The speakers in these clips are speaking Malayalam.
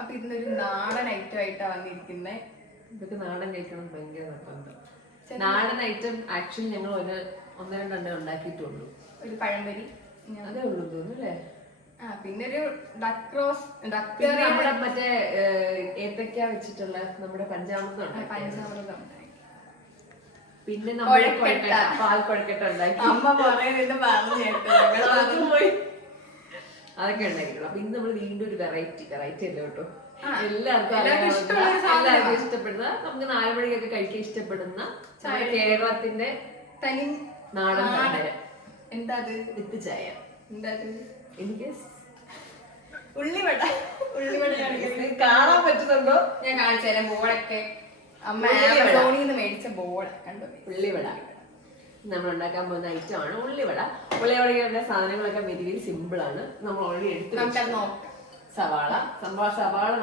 അപ്പൊ ഇന്നൊരു നാടൻ ഐറ്റം ആയിട്ടാ വന്നിരിക്കുന്നത്. ഇതൊക്കെ നാടൻ കഴിക്കണം ഭയങ്കര നിർബന്ധം. നാടൻ ഐറ്റം ആക്ച്വലി ഞങ്ങൾ ഒന്ന് രണ്ടെണ്ണേ ഉണ്ടാക്കിയിട്ടുള്ളൂ. ഒരു പഴംപൊരി അതേ ഉള്ളൂ തോന്നുന്നല്ലേ. പിന്നെ ഒരു ഡക്ക് റോസ്, നമ്മുടെ മറ്റേ ഏത്തക്ക വെച്ചിട്ടുള്ള നമ്മുടെ പഞ്ചാമൃതം, പിന്നെ പാൽ കൊഴക്കട്ട ഉണ്ടാക്കി. അമ്മ പറയുന്നത് പോയി അതൊക്കെ ഉണ്ടാക്കിയിട്ടുള്ളൂ. അപ്പൊ ഇന്ന് നമ്മൾ വീണ്ടും ഒരു വെറൈറ്റി അല്ല കേട്ടോ, എല്ലാവർക്കും ഇഷ്ടപ്പെടുന്ന, നമുക്ക് 4 മണിക്കൊക്കെ കഴിക്കാൻ ഇഷ്ടപ്പെടുന്ന കേരളത്തിന്റെ തനി നാടൻ പലഹാരം. എന്താ വിത്ത് ചായ. എന്താ എനിക്ക് ഉള്ളിവട കാണാൻ പറ്റുന്നുണ്ടോ? ഞാൻ കാണിച്ചു തരാം. ബോളൊക്കെ അമ്മ ആമസോണിൽ നിന്ന് മേടിച്ച ബോൾ കണ്ടു. ഉള്ളിവട നമ്മൾ ഉണ്ടാക്കാൻ പോകുന്ന ഐറ്റം ആണ് ഉള്ളിവട. ഉള്ളിവടയുടെ സാധനങ്ങളൊക്കെ വെരി വെരി സിമ്പിൾ ആണ്. നമ്മൾ ഓൾറെഡി എടുത്ത് സവാള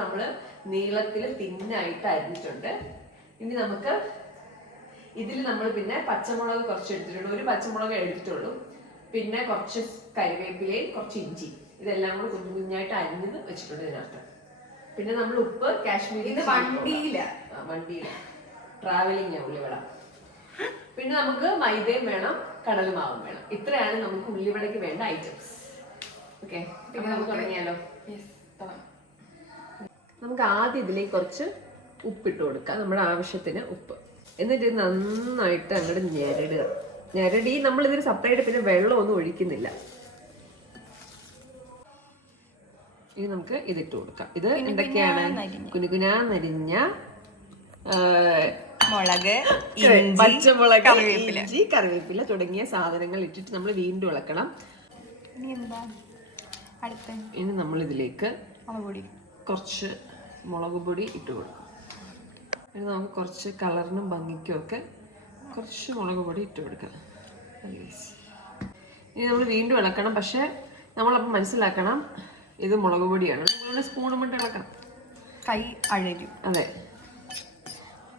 നമ്മള് നീളത്തിൽ തിന്നായിട്ട് അരിഞ്ഞിട്ടുണ്ട്. ഇനി നമുക്ക് ഇതിൽ നമ്മൾ പിന്നെ പച്ചമുളക് കുറച്ച് എടുത്തിട്ടുണ്ട്. ഒരു പച്ചമുളക് എടുത്തിട്ടുള്ളൂ. പിന്നെ കുറച്ച് കരിവേപ്പിലയും കുറച്ച് ഇഞ്ചി, ഇതെല്ലാം കൂടെ കുഞ്ഞു കുഞ്ഞായിട്ട് അരിഞ്ഞത് വെച്ചിട്ടുണ്ട് ഇതിനകത്ത്. പിന്നെ നമ്മൾ ഉപ്പ്, കാശ്മീരി വണ്ടിയില ട്രാവലിംഗ് ഉള്ളിവട. പിന്നെ നമുക്ക് മൈദയും വേണം, കടലമാവും വേണം. ഇത്രയാണ് നമുക്ക് ഉള്ളിവടയ്ക്ക് വേണ്ട ഐറ്റംസ്. ഓക്കെ, പിന്നെ നമുക്ക് തുടങ്ങിയാലോ? നമുക്ക് ആദ്യം ഇതിലേക്ക് കുറച്ച് ഉപ്പിട്ട് കൊടുക്കാം, നമ്മുടെ ആവശ്യത്തിന് ഉപ്പ്. എന്നിട്ട് ഇത് നന്നായിട്ട് അങ്ങോട്ട് ഞെരടി നമ്മൾ ഇതിന് സെപ്പറേറ്റ് പിന്നെ വെള്ളമൊന്നും ഒഴിക്കുന്നില്ല. ഇനി നമുക്ക് ഇതിട്ട് കൊടുക്കാം. ഇത് എന്തൊക്കെയാണ്? കുനുകുനാന്നരിഞ്ഞ മുളക്, പച്ചമുളക്, ഇഞ്ചി, കറിവേപ്പില തുടങ്ങിയ സാധനങ്ങൾ ഇട്ടിട്ട് നമ്മൾ വീണ്ടും ഇളക്കണം. ഇനി നമ്മൾ ഇതിലേക്ക് കുറച്ച് മുളക് പൊടി ഇട്ട് കൊടുക്കും. ഇനി നമുക്ക് കുറച്ച് കളറിനും ഭംഗിക്കും ഒക്കെ കുറച്ച് മുളക് പൊടി ഇട്ട് കൊടുക്കാം. ഇനി നമ്മൾ വീണ്ടും ഇളക്കണം. പക്ഷെ നമ്മളപ്പം മനസ്സിലാക്കണം ഇത് മുളക് പൊടിയാണ്. നമ്മളുടെ സ്പൂണും കൊണ്ട് ഇളക്കണം, കൈ അഴരും. അതെ,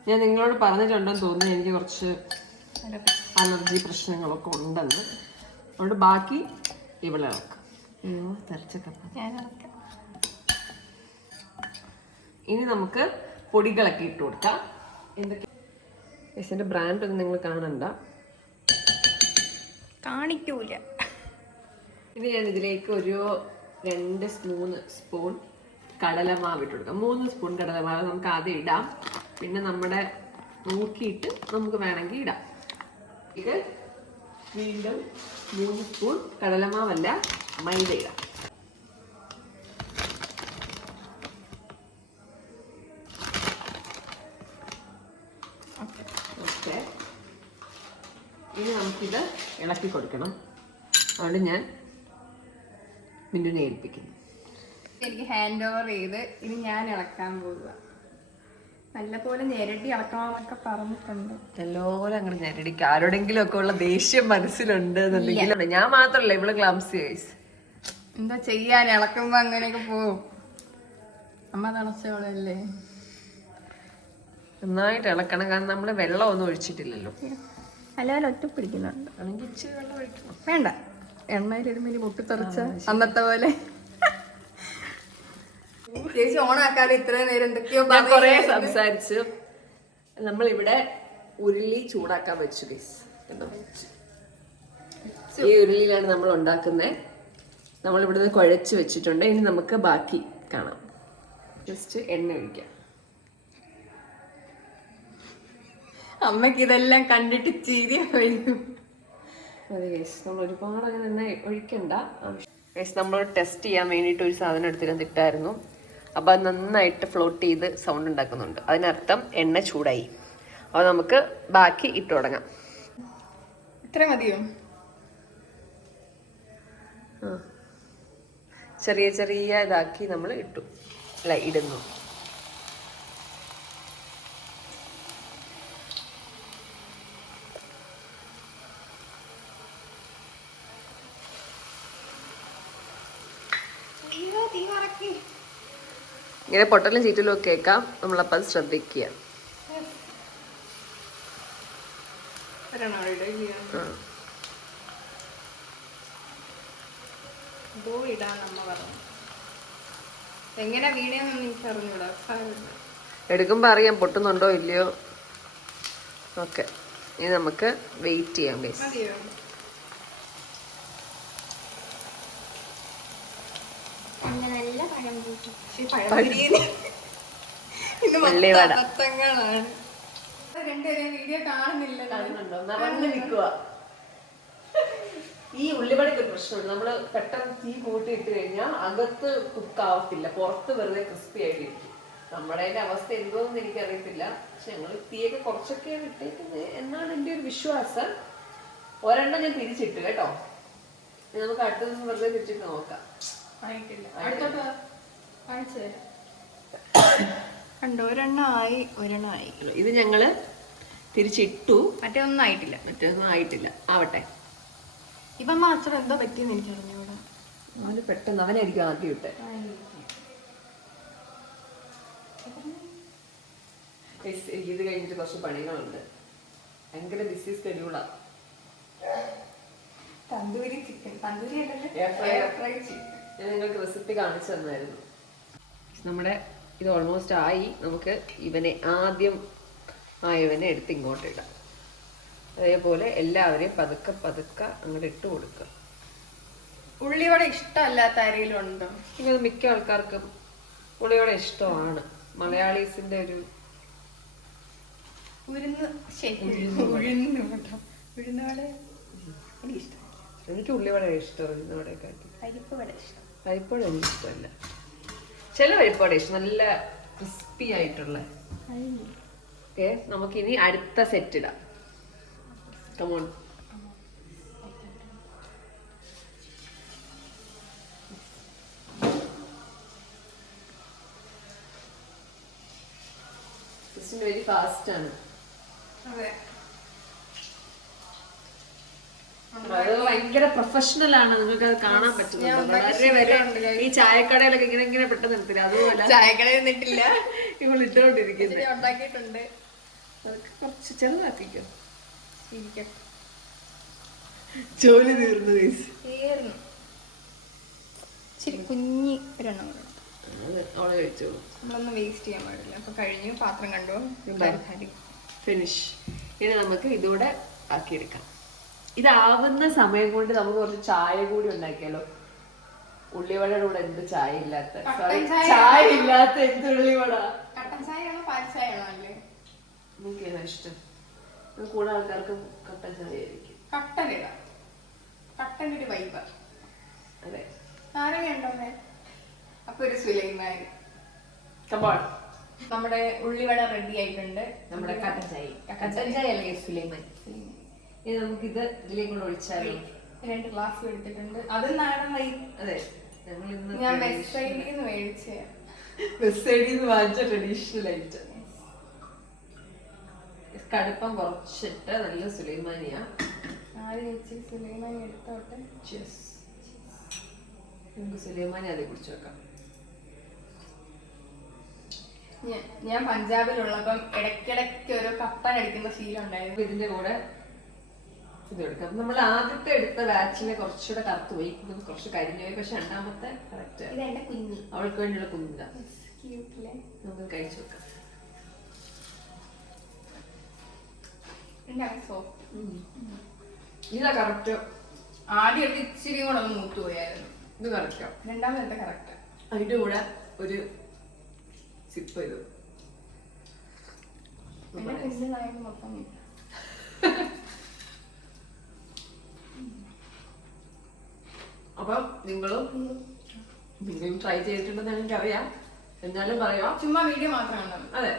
ഞാൻ നിങ്ങളോട് പറഞ്ഞിട്ടുണ്ടെന്ന് തോന്നുന്നു എനിക്ക് കുറച്ച് അലർജി പ്രശ്നങ്ങളൊക്കെ ഉണ്ടെന്ന്. അതുകൊണ്ട് ബാക്കി ഇവിടെ ഇളക്കാം. ഇനി നമുക്ക് പൊടികളൊക്കെ ഇട്ട് കൊടുക്കാം. എന്തൊക്കെ എന്റെ ബ്രാൻഡ് ഒന്നും നിങ്ങൾ കാണണ്ട, കാണിക്കൂല. ഇനി ഞാൻ ഇതിലേക്ക് ഒരു 2 സ്പൂൺ കടലമാവ് ഇട്ട് കൊടുക്കാം. 3 സ്പൂൺ കടലമാവ് നമുക്ക് ആദ്യം ഇടാം. പിന്നെ നമ്മുടെ നോക്കിയിട്ട് നമുക്ക് വേണമെങ്കിൽ ഇടാം. ഇത് വീണ്ടും 3 സ്പൂൺ കടലമാവല്ല, മൈദ ഇടാം. ഓക്കെ, ഇനി നമുക്കിത് ഇളക്കി കൊടുക്കണം. അതുകൊണ്ട് ഞാൻ മിന്നുനെ ഏൽപ്പിക്കുന്നു. എനിക്ക് ഹാൻഡ് ഓവർ ചെയ്ത് ഇനി ഞാൻ ഇളക്കാൻ പോവുക. നല്ലപോലെ ഞെരടി ഇളക്കണമെന്നൊക്കെ പറഞ്ഞിട്ടുണ്ട്. നല്ലപോലെ അങ്ങനെ ഞെരടിക്ക് ആരോടെങ്കിലും ഒക്കെ ഉള്ള ദേഷ്യം മനസ്സിലുണ്ട് എന്നുണ്ടെങ്കിൽ ഞാൻ മാത്രല്ല, ഇവിടെ ക്ലംസി ഗൈസ്. എന്താ ചെയ്യാൻ, ഇളക്കുമ്പോ അങ്ങനെയൊക്കെ പോവും. അമ്മ തണച്ചോളല്ലേ. നന്നായിട്ട് ഇളക്കണം, കാരണം നമ്മള് വെള്ളം ഒന്നും ഒഴിച്ചിട്ടില്ലല്ലോ. നല്ലപോലെ ഒറ്റ പിടിക്കുന്നുണ്ട്. അല്ലെങ്കിൽ ഇച്ചിരി വെള്ളം ഒഴിക്കണം. വേണ്ട, എണ്ണയിൽ എരുമേലി മുട്ടിത്തെറിച്ച അന്നത്തെ പോലെ. ചേച്ചി ഓണാക്കാതെ ഇത്രയും നേരം എന്തൊക്കെയോ കൊറേ സംസാരിച്ചു. നമ്മളിവിടെ ഉരുളി ചൂടാക്കാൻ വെച്ചു ഗൈസ്. ഈ ഉരുളിയിലാണ് നമ്മൾ ഉണ്ടാക്കുന്നത്. നമ്മൾ ഇവിടുന്ന് കുഴച്ച് വെച്ചിട്ടുണ്ട്. ഇനി നമുക്ക് ബാക്കി കാണാം. ജസ്റ്റ് എണ്ണ ഒഴിക്കാം. അമ്മക്ക് ഇതെല്ലാം കണ്ടിട്ട് ചിരി വരും. അതെ ഗൈസ്, നമ്മൾ ഒരുപാട് അങ്ങനെ എണ്ണ ഒഴിക്കണ്ട. ഗൈസ്, നമ്മൾ ടെസ്റ്റ് ചെയ്യാൻ വേണ്ടിയിട്ട് ഒരു സാധനം എടുത്തിട്ടായിരുന്നു. അപ്പോൾ അത് നന്നായിട്ട് ഫ്ലോട്ട് ചെയ്ത് സൗണ്ട് ഉണ്ടാക്കുന്നുണ്ട്. അതിനർത്ഥം എണ്ണ ചൂടായി. അപ്പോൾ നമുക്ക് ബാക്കി ഇട്ട് തുടങ്ങാം. ഇത്ര മതിയോ? ചെറിയ ചെറിയ ഇതാക്കി നമ്മൾ ഇട്ടു, അല്ല ഇടുന്നു. ഇങ്ങനെ പൊട്ടലും ചീറ്റലും ഒക്കെ കേൾക്കാം. നമ്മളപ്പോൾ അത് ശ്രദ്ധിക്കുക. എങ്ങനെ വീഡിയോന്നൊന്നും എനിക്ക് അറിഞ്ഞൂടാ. എടുക്കുമ്പോൾ അറിയാം പൊട്ടുന്നുണ്ടോ ഇല്ലയോ. ഓക്കെ, ഇനി നമുക്ക് വെയിറ്റ് ചെയ്യാം ഗൈസ്. മതിയോ? നല്ല പഴം ഉള്ളിവട. രണ്ടുപേരും വീഡിയോ കാണുന്നില്ലല്ലോ. ഈ ഉള്ളിവടയ്ക്ക് ഒരു പ്രശ്നമുണ്ട്. നമ്മള് പെട്ടെന്ന് തീ കൂട്ടിയിട്ട് കഴിഞ്ഞാൽ അകത്ത് കുക്ക് ആവത്തില്ല, പുറത്ത് വെറുതെ ക്രിസ്പി ആയിട്ടിരിക്കും. നമ്മുടെ അവസ്ഥ എന്തോന്ന് എനിക്കറിയത്തില്ല. പക്ഷെ ഞങ്ങൾ തീയൊക്കെ കുറച്ചൊക്കെയാണ് ഇട്ടേക്കുന്നത് എന്നാണ് എൻ്റെ ഒരു വിശ്വാസം. ഒരെണ്ണം ഞാൻ തിരിച്ചിട്ട് കേട്ടോ. നമുക്ക് അടുത്ത ദിവസം വെറുതെ തിരിച്ചിട്ട് നോക്കാം. കണ്ടോ, ഒരെണ്ണമായി ഒരെണ്ണമായി. ഇത് ഞങ്ങള് തിരിച്ചിട്ടു. മറ്റേ ഒന്നും ആയിട്ടില്ല. മറ്റൊന്നും ആയിട്ടില്ല, ആവട്ടെ. ഇപ്പം മാത്രം എന്തോ പറ്റിയെന്ന് എനിക്ക് അറിഞ്ഞൂടാ. അവന് പെട്ടെന്ന് അവനായിരിക്കും ആദ്യം ഇട്ടെ. ഇത് കഴിഞ്ഞിട്ട് കുറച്ച് പണികളുണ്ട്. ഭയങ്കര ബിസി സ്കെഡ്യൂളാ. തന്തൂരി ചിക്കൻ, തന്തൂരി ഞാൻ നിങ്ങൾക്ക് റെസിപ്പി കാണിച്ചു തന്നായിരുന്നു. നമ്മുടെ ഇത് ഓൾമോസ്റ്റ് ആയി. നമുക്ക് ഇവനെ ആദ്യം ഇവനെ എടുത്ത് ഇങ്ങോട്ട് ഇടാം. അതേപോലെ എല്ലാവരെയും പതുക്കെ പതുക്കെ അങ്ങോട്ട് ഇട്ട് കൊടുക്കുക. ഉള്ളിവട ഇഷ്ടമല്ലാത്ത ആരെങ്കിലും ഉണ്ടോ? ഇത് മിക്ക ആൾക്കാർക്കും ഉള്ളിവട ഇഷ്ടമാണ്. മലയാളീസിന്റെ ഒരു എനിക്ക് ഉള്ളിവട ഇഷ്ടം. ഉഴുന്നുവടയെക്കാട്ടി പരിപ്പുവട എനിക്ക് ഇഷ്ടമല്ല. ചില പരിപ്പുവട ഇഷ്ടം, നല്ല ക്രിസ്പി ആയിട്ടുള്ള. ഓക്കെ, നമുക്കിനി അടുത്ത സെറ്റ് ഇടാം. കമോൺ. വെരി ഫാസ്റ്റ് ആണ്. അത് ഭയങ്കര പ്രൊഫഷണൽ ആണ്. നിങ്ങൾക്ക് അത് കാണാൻ പറ്റുന്നുണ്ട്. ഈ ചായക്കടയിലൊക്കെ ഇങ്ങനെ ഇങ്ങനെ പെട്ടെന്ന് നിർത്തില്ല. അതുപോലെ ചായക്കടയിൽ നിന്നിട്ടില്ല, ഇവൾ ഇട്ടുകൊണ്ടിരിക്കുന്നത്. ഉണ്ടാക്കിയിട്ടുണ്ട്. അതൊക്കെ കുറച്ച് ചെറുതാക്കിക്കോ. ജോലി തീർന്നു. ശരി, കുഞ്ഞി ഒരെണ്ണം അവളെ കഴിച്ചോളൂ. നമ്മളൊന്നും വേസ്റ്റ് ചെയ്യാൻ പാടില്ല. അപ്പൊ കഴിഞ്ഞു, പാത്രം കണ്ടോ, ഫിനിഷ്. ഇനി നമുക്ക് ഇതൂടെ ആക്കിയെടുക്കാം. ഇതാവുന്ന സമയം കൊണ്ട് നമുക്ക് കുറച്ച് ചായ കൂടി ഉണ്ടാക്കിയാലോ. ഉള്ളിവടയുടെ കൂടെ എന്ത് ചായ ഇല്ലാത്ത, ചായ ഇല്ലാത്ത എന്ത് ഉള്ളിവട. കട്ടൻ ചായയാണോ പാൽ ചായയാണോ? അല്ലേ, നിങ്ങൾക്ക് ഏതാ ഇഷ്ടം? കൂടെ ആൾക്കാർക്ക് കട്ടൻ ചായ ആയിരിക്കും. കട്ടൻ ഇടാം. കട്ടൻ്റെ ഒരു വൈബ. അതെ, നാരങ്ങ ഉണ്ടോ? അപ്പൊ ഒരു സുലൈമാൻ. നമ്മുടെ ഉള്ളിവട റെഡി ആയിട്ടുണ്ട്. നമ്മുടെ കട്ടൻ ചായ. കട്ടൻ ചായ അല്ലേ സുലൈമാൻ? ഇനി നമുക്കിത് ഇതിലേക്കൂടെ ഒഴിച്ചാലോ. 2 ഗ്ലാസ് എടുത്തിട്ടുണ്ട്. അത് നാടൻ വൈ. അതെ, ഞങ്ങൾ ഇന്ന് ഞാൻ വെസ്റ്റ് സൈഡിൽ നിന്ന് മേടിച്ച, വെസ്റ്റ് സൈഡിൽ നിന്ന് വാങ്ങിച്ച ട്രഡീഷണൽ ഐറ്റം. കടുപ്പം കുറച്ചിട്ട് നല്ല സുലൈമാനിയ. ആദ്യം വെച്ച് സുലൈമാനി എടുത്തോട്ടെ. നമുക്ക് സുലൈമാനി അതേ കുറിച്ച് വെക്കാം. ഞാൻ പഞ്ചാബിലുള്ളപ്പം ഇടയ്ക്കിടയ്ക്ക് ഓരോ കപ്പൻ അടിക്കുന്ന ശീലം ഉണ്ടായിരുന്നു. ഇതിന്റെ കൂടെ ഇത് എടുക്കാം. നമ്മൾ ആദ്യത്തെ എടുത്ത ബാച്ചിലെ കുറച്ചുകൂടെ കറുത്ത് പോയി, കുറച്ച് കരിഞ്ഞു പോയി. പക്ഷെ രണ്ടാമത്തെ കറക്റ്റ്. ഇതെന്റെ കുഞ്ഞി, അവൾക്ക് വേണ്ടിയുള്ള കുഞ്ഞിതാ. നമുക്ക് കഴിച്ചു വെക്കാം. ഇതാ കറക്റ്റ്. ആദ്യം എടുത്ത് ഇച്ചിരി കൂടെ ഒന്ന് മൂത്ത് പോയായിരുന്നു. ഇത് കറക്റ്റാ. രണ്ടാമത്തെ കറക്റ്റ്. അതിന്റെ കൂടെ ഒരു സിപ്പ് ചെയ്തു. അപ്പൊ നിങ്ങളും ട്രൈ ചെയ്തിട്ടുണ്ടെന്ന് എനിക്കറിയാം. എന്നാലും പറയാം, ചുമ്മാ വീഡിയോ മാത്രമാണ്. അതെ,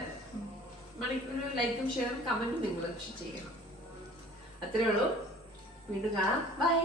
മണിക്കൂർ ലൈക്കും ഷെയറും കമന്റും നിങ്ങൾ ചെയ്യണം. അത്രേ ഉള്ളൂ. വീണ്ടും കാണാം. ബൈ.